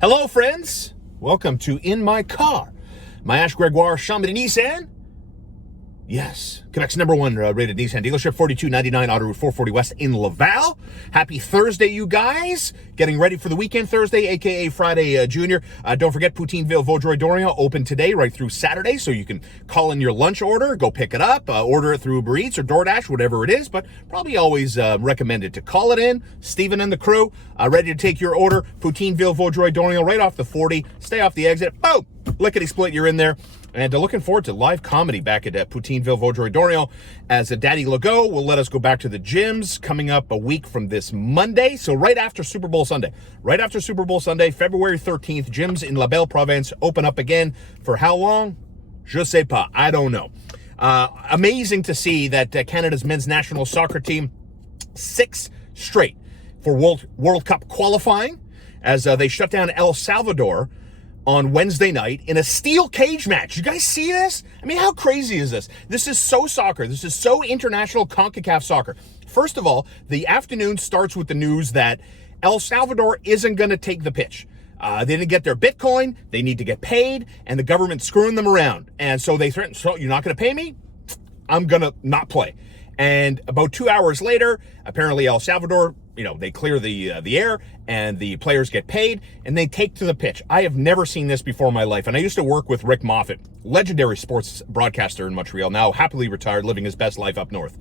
Hello, friends. Welcome to In My Car. My Ash Gregoire Chambly Nissan. Yes, Quebec's #1 rated Nissan dealership, 4299 Auto Route 440 West in Laval. Happy Thursday, you guys. Getting ready for the weekend Thursday, a.k.a. Friday Junior. Don't forget, Poutineville, Vaudreuil-Dorion open today right through Saturday, so you can call in your lunch order, go pick it up, order it through Uber Eats or DoorDash, whatever it is, but probably always recommended to call it in. Stephen and the crew, ready to take your order. Poutineville, Vaudreuil-Dorion, right off the 40. Stay off the exit. Boom! Lickety-split, you're in there. And looking forward to live comedy back at Poutineville, Vaudreuil-Dorion as Daddy Legault will let us go back to the gyms coming up a week from this Monday. So right after Super Bowl Sunday, February 13th, gyms in La Belle Province open up again. For how long? Je sais pas. I don't know. Amazing to see that Canada's men's national soccer team, 6 straight for World Cup qualifying as they shut down El Salvador on Wednesday night in a steel cage match. You guys see this? I mean, how crazy is this? This is so soccer. This is so international CONCACAF soccer. First of all, the afternoon starts with the news that El Salvador isn't going to take the pitch. They didn't get their Bitcoin. They need to get paid, and the government's screwing them around. And so they threatened, so you're not going to pay me? I'm going to not play. And about 2 hours later, apparently El Salvador, they clear the air and the players get paid and they take to the pitch. I have never seen this before in my life. And I used to work with Rick Moffat, legendary sports broadcaster in Montreal, now happily retired, living his best life up north.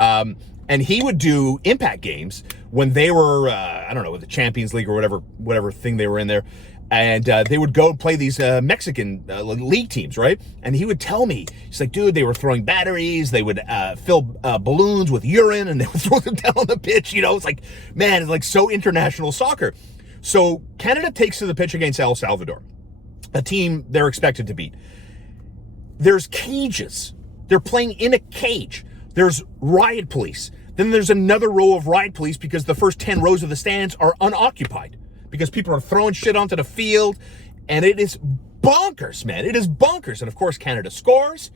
And he would do impact games when they were, the Champions League or whatever thing they were in there. And they would go play these Mexican league teams, right? And he would tell me, he's like, dude, they were throwing batteries. They would fill balloons with urine and they would throw them down on the pitch. It's like, man, it's like so international soccer. So Canada takes to the pitch against El Salvador, a team they're expected to beat. There's cages. They're playing in a cage. There's riot police. Then there's another row of riot police because the first 10 rows of the stands are unoccupied, because people are throwing shit onto the field, and it is bonkers, man. It is bonkers. And of course, Canada scores,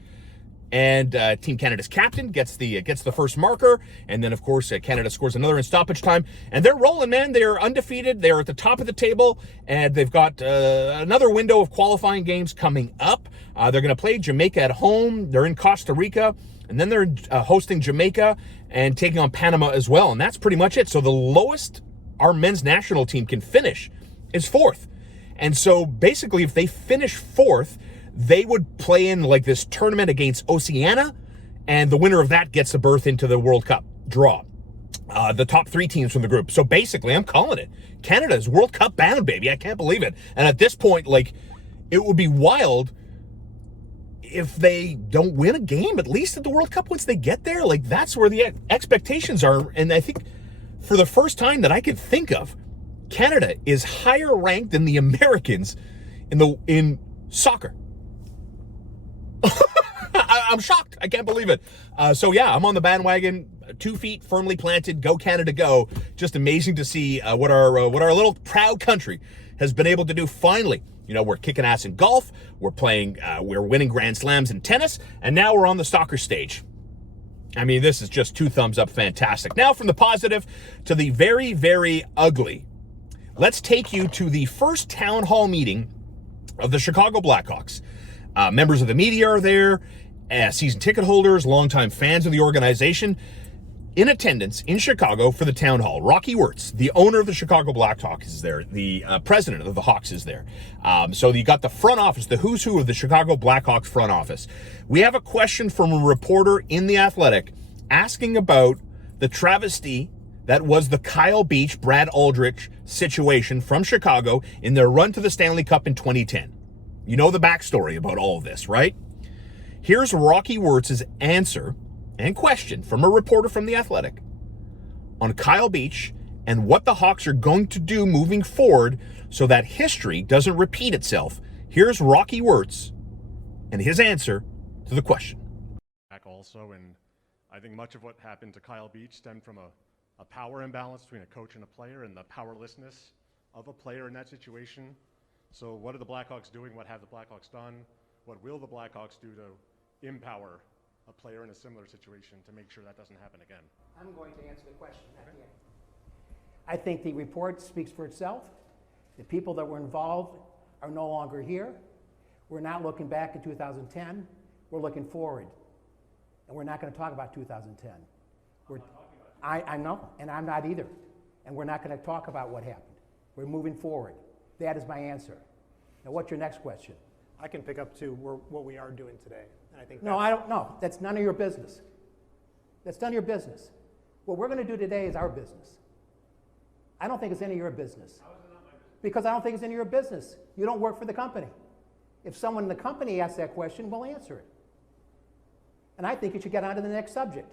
and Team Canada's captain gets the first marker, and then of course Canada scores another in stoppage time, and they're rolling, man. They're undefeated. They're at the top of the table, and they've got another window of qualifying games coming up. They're going to play Jamaica at home. They're in Costa Rica, and then they're hosting Jamaica and taking on Panama as well, and that's pretty much it. So the lowest our men's national team can finish is 4th. And so basically, if they finish 4th, they would play in like this tournament against Oceania, and the winner of that gets a berth into the World Cup draw. The top 3 teams from the group. So basically, I'm calling it. Canada's World Cup bound, baby. I can't believe it. And at this point, it would be wild if they don't win a game, at least at the World Cup once they get there. That's where the expectations are. And I think for the first time that I could think of, Canada is higher ranked than the Americans in soccer. I'm shocked. I can't believe it. So yeah, I'm on the bandwagon, 2 feet firmly planted. Go Canada, go! Just amazing to see what our little proud country has been able to do. Finally, we're kicking ass in golf. We're winning Grand Slams in tennis, and now we're on the soccer stage. I mean, this is just 2 thumbs up fantastic. Now from the positive to the very, very ugly. Let's take you to the first town hall meeting of the Chicago Blackhawks. Members of the media are there, season ticket holders, longtime fans of the organization. In attendance in Chicago for the town hall, Rocky Wirtz, the owner of the Chicago Blackhawks, is there. The president of the Hawks is there. So you got the front office, the who's who of the Chicago Blackhawks front office. We have a question from a reporter in The Athletic asking about the travesty that was the Kyle Beach, Brad Aldrich situation from Chicago in their run to the Stanley Cup in 2010. You know the backstory about all of this, right? Here's Rocky Wirtz's answer and question from a reporter from The Athletic on Kyle Beach and what the Hawks are going to do moving forward so that history doesn't repeat itself. Here's Rocky Wirtz and his answer to the question. Also, and I think much of what happened to Kyle Beach stemmed from a power imbalance between a coach and a player, and the powerlessness of a player in that situation. So what are the Blackhawks doing? What have the Blackhawks done? What will the Blackhawks do to empower a player in a similar situation to make sure that doesn't happen again? I'm going to answer the question at the end. I think the report speaks for itself. The people that were involved are no longer here. We're not looking back at 2010. We're looking forward. And we're not going to talk about 2010. I know, and I'm not either. And we're not going to talk about what happened. We're moving forward. That is my answer. Now, what's your next question? I can pick up to what we are doing today. And I think No, I don't know. That's none of your business. That's none of your business. What we're going to do today is our business. I don't think it's any of your business. How is it not my business? Because I don't think it's any of your business. You don't work for the company. If someone in the company asks that question, we'll answer it. And I think you should get on to the next subject.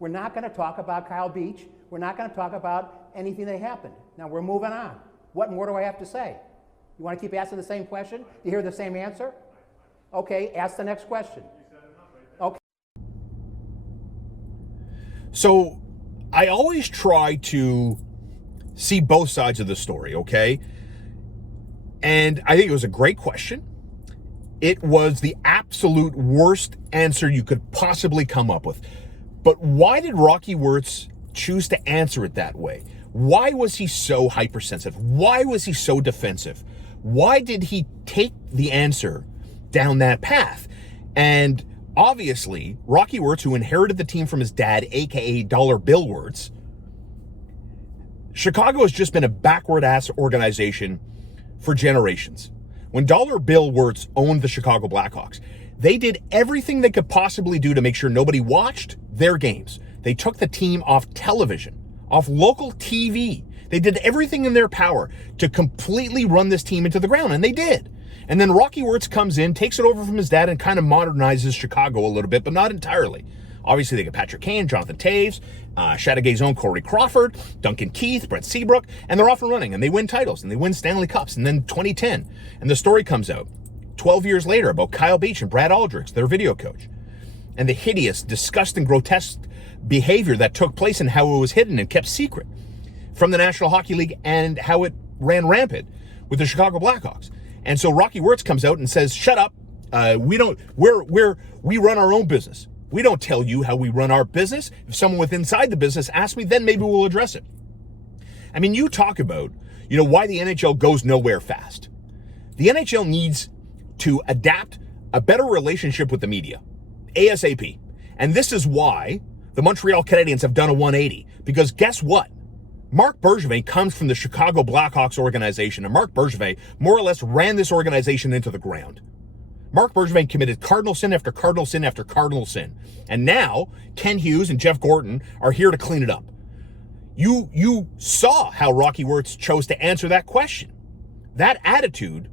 We're not going to talk about Kyle Beach. We're not going to talk about anything that happened. Now, we're moving on. What more do I have to say? You want to keep asking the same question? You hear the same answer? Okay, ask the next question. Okay. So I always try to see both sides of the story, okay? And I think it was a great question. It was the absolute worst answer you could possibly come up with. But why did Rocky Wirtz choose to answer it that way? Why was he so hypersensitive? Why was he so defensive? Why did he take the answer down that path? And obviously, Rocky Wirtz, who inherited the team from his dad, aka Dollar Bill Wirtz, Chicago has just been a backward-ass organization for generations. When Dollar Bill Wirtz owned the Chicago Blackhawks, they did everything they could possibly do to make sure nobody watched their games. They took the team off television, off local TV. They did everything in their power to completely run this team into the ground, and they did. And then Rocky Wirtz comes in, takes it over from his dad, and kind of modernizes Chicago a little bit, but not entirely. Obviously, they got Patrick Kane, Jonathan Taves, Chateaugay's own Corey Crawford, Duncan Keith, Brent Seabrook, and they're off and running, and they win titles, and they win Stanley Cups. And then 2010, and the story comes out 12 years later about Kyle Beach and Brad Aldrich, their video coach, and the hideous, disgusting, grotesque behavior that took place and how it was hidden and kept secret from the National Hockey League and how it ran rampant with the Chicago Blackhawks. And so Rocky Wirtz comes out and says, shut up. We run our own business. We don't tell you how we run our business. If someone with inside the business asks me, then maybe we'll address it. I mean, you talk about, why the NHL goes nowhere fast. The NHL needs to adapt a better relationship with the media, ASAP. And this is why the Montreal Canadiens have done a 180. Because guess what? Marc Bergevin comes from the Chicago Blackhawks organization, and Marc Bergevin more or less ran this organization into the ground. Marc Bergevin committed cardinal sin after cardinal sin after cardinal sin. And now, Ken Hughes and Jeff Gorton are here to clean it up. You saw how Rocky Wirtz chose to answer that question. That attitude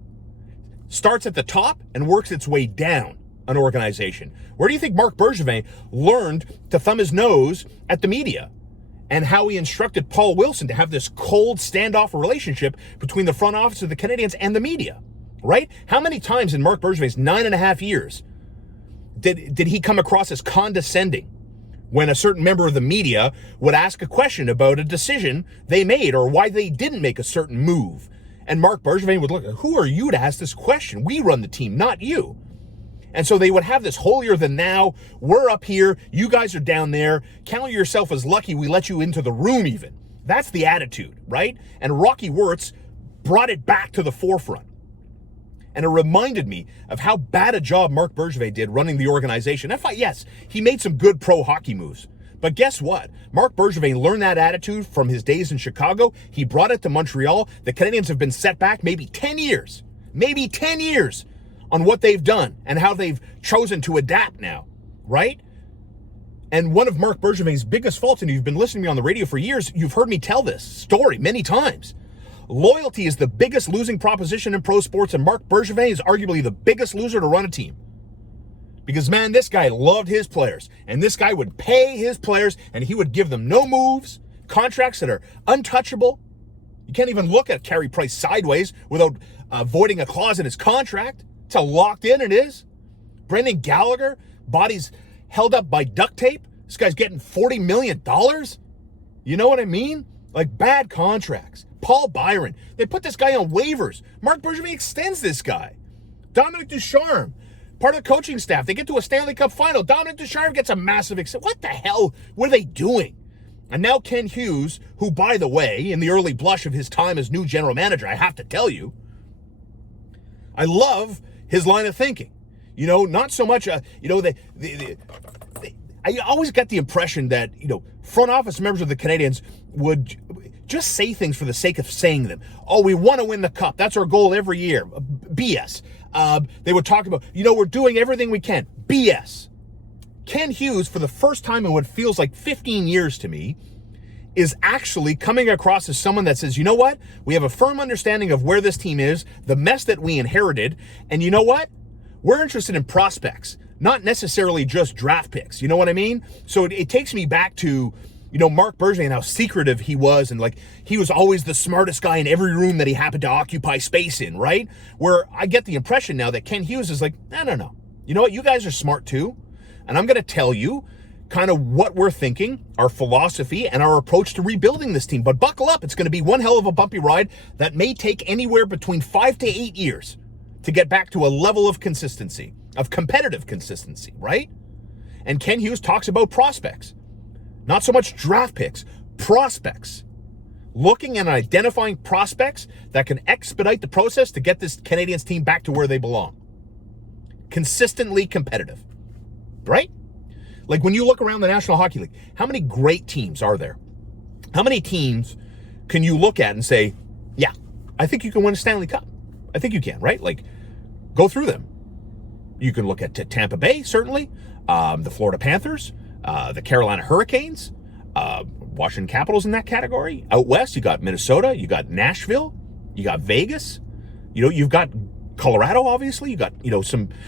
starts at the top and works its way down an organization. Where do you think Marc Bergevin learned to thumb his nose at the media? And how he instructed Paul Wilson to have this cold standoff relationship between the front office of the Canadiens and the media, right? How many times in Marc Bergevin's 9.5 years did he come across as condescending when a certain member of the media would ask a question about a decision they made or why they didn't make a certain move? And Marc Bergevin would look, who are you to ask this question? We run the team, not you. And so they would have this holier than thou. We're up here. You guys are down there. Count yourself as lucky we let you into the room even. That's the attitude, right? And Rocky Wirtz brought it back to the forefront. And it reminded me of how bad a job Marc Bergevin did running the organization. Yes, he made some good pro hockey moves. But guess what? Marc Bergevin learned that attitude from his days in Chicago. He brought it to Montreal. The Canadiens have been set back maybe 10 years. Maybe 10 years. On what they've done and how they've chosen to adapt now, right? And one of Marc Bergevin's biggest faults, and you've been listening to me on the radio for years, you've heard me tell this story many times. Loyalty is the biggest losing proposition in pro sports, and Marc Bergevin is arguably the biggest loser to run a team. Because, man, this guy loved his players, and this guy would pay his players, and he would give them no moves, contracts that are untouchable. You can't even look at Carey Price sideways without voiding a clause in his contract. That's how locked in it is. Brendan Gallagher, body's held up by duct tape. This guy's getting $40 million. You know what I mean? Like bad contracts. Paul Byron. They put this guy on waivers. Marc Bergevin extends this guy. Dominic Ducharme, part of the coaching staff. They get to a Stanley Cup final. Dominic Ducharme gets a massive extension. What the hell were they doing? And now Ken Hughes, who, by the way, in the early blush of his time as new general manager, I have to tell you, I love his line of thinking. You know, not so much, I always got the impression that, front office members of the Canadiens would just say things for the sake of saying them. Oh, we want to win the cup. That's our goal every year. BS. They would talk about, we're doing everything we can. BS. Ken Hughes, for the first time in what feels like 15 years to me, is actually coming across as someone that says, you know what? We have a firm understanding of where this team is, the mess that we inherited, and you know what? We're interested in prospects, not necessarily just draft picks. You know what I mean? So it takes me back to, Marc Bergevin and how secretive he was, and like he was always the smartest guy in every room that he happened to occupy space in, right? Where I get the impression now that Ken Hughes is like, no. You know what? You guys are smart too, and I'm going to tell you kind of what we're thinking, our philosophy, and our approach to rebuilding this team. But buckle up, it's going to be one hell of a bumpy ride that may take anywhere between 5 to 8 years to get back to a level of consistency, of competitive consistency, right? And Ken Hughes talks about prospects, not so much draft picks, prospects. Looking and identifying prospects that can expedite the process to get this Canadiens team back to where they belong. Consistently competitive, right? Like when you look around the National Hockey League, how many great teams are there? How many teams can you look at and say, yeah, I think you can win a Stanley Cup? I think you can, right? Like, go through them. You can look at Tampa Bay, certainly, the Florida Panthers, the Carolina Hurricanes, Washington Capitals in that category. Out west, you got Minnesota, you got Nashville, you got Vegas. You've got Colorado, obviously. You got,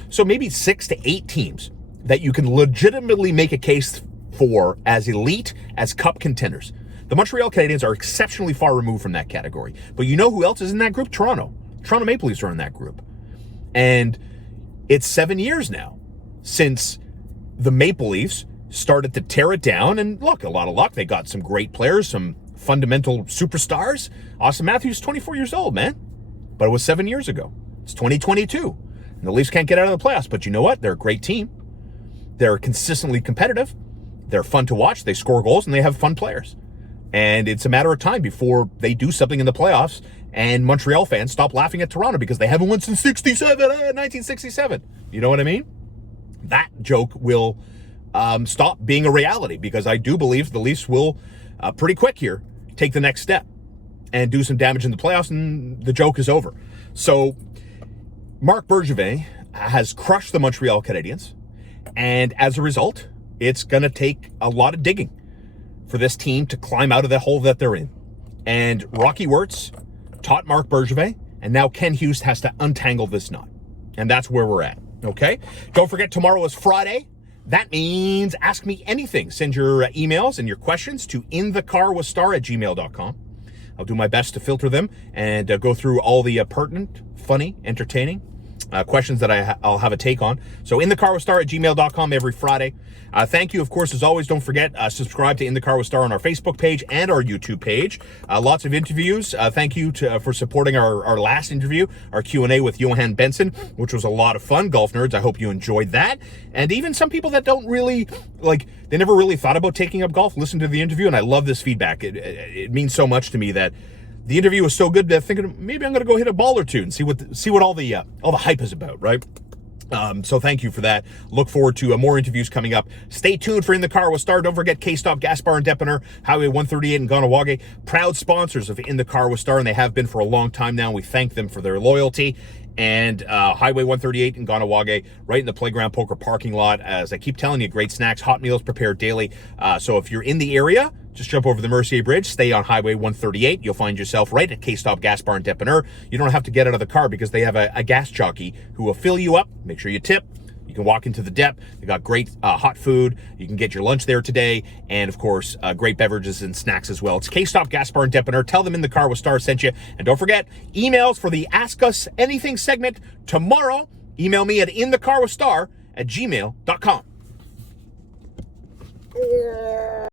so maybe 6 to 8 teams that you can legitimately make a case for as elite, as cup contenders. The Montreal Canadiens are exceptionally far removed from that category. But you know who else is in that group? Toronto Maple Leafs are in that group. And it's 7 years now since the Maple Leafs started to tear it down. And look, a lot of luck. They got some great players, some fundamental superstars. Austin Matthews is 24 years old, man. But it was 7 years ago. It's 2022. And the Leafs can't get out of the playoffs. But you know what? They're a great team. They're consistently competitive. They're fun to watch. They score goals and they have fun players. And it's a matter of time before they do something in the playoffs and Montreal fans stop laughing at Toronto because they haven't won since 1967. You know what I mean? That joke will stop being a reality because I do believe the Leafs will, pretty quick here, take the next step and do some damage in the playoffs, and the joke is over. So Marc Bergevin has crushed the Montreal Canadiens. And as a result, it's going to take a lot of digging for this team to climb out of the hole that they're in. And Rocky Wirtz taught Marc Bergevin, and now Ken Hughes has to untangle this knot. And that's where we're at, okay? Don't forget, tomorrow is Friday. That means ask me anything. Send your emails and your questions to inthecarwithstarr@gmail.com. I'll do my best to filter them and go through all the pertinent, funny, entertaining questions that I'll have a take on. So inthecarwithstarr@gmail.com every Friday. Thank you, of course, as always. Don't forget, subscribe to In the Car with Starr on our Facebook page and our YouTube page. Lots of interviews. Thank you for supporting our last interview, our Q&A with Johan Benson, which was a lot of fun. Golf nerds, I hope you enjoyed that. And even some people that don't really, they never really thought about taking up golf, listen to the interview, and I love this feedback. It means so much to me that the interview was so good that I'm thinking maybe I'm going to go hit a ball or two and see what all the hype is about, right? So thank you for that. Look forward to more interviews coming up. Stay tuned for In the Car with Starr. Don't forget K-Stop Gas Bar and Depanneur, Highway 138 in Ganawage, proud sponsors of In the Car with Starr, and they have been for a long time now. We thank them for their loyalty. And Highway 138 in Ganawage, right in the Playground Poker parking lot. As I keep telling you, great snacks, hot meals prepared daily. So if you're in the area, just jump over the Mercier Bridge, stay on Highway 138. You'll find yourself right at K-Stop Gas Bar and Depanneur. You don't have to get out of the car because they have a gas jockey who will fill you up. Make sure you tip. You can walk into the dep. They got great hot food. You can get your lunch there today. And, of course, great beverages and snacks as well. It's K-Stop Gas Bar and Depanneur. Tell them In the Car with Starr sent you. And don't forget, emails for the Ask Us Anything segment tomorrow. Email me at inthecarwithstarr@gmail.com.